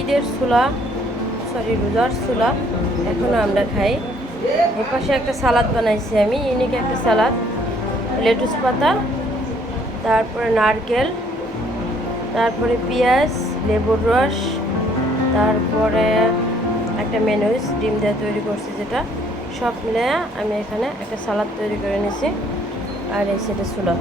ঈদের ছোলা, সরি রোজার ছোলা এখনও আমরা খাই। এর পাশে একটা সালাদ বানাইছি আমি, ইউনিক একটা সালাদ, লেটুস পাতা, তারপরে নারকেল, তারপরে পেঁয়াজ, লেবুর রস, তারপরে একটা মেনুস ডিম দিয়ে তৈরি করছি, যেটা সব মিলে আমি এখানে একটা সালাদ তৈরি করে নিয়েছি। আর এই সেটা ছোলা।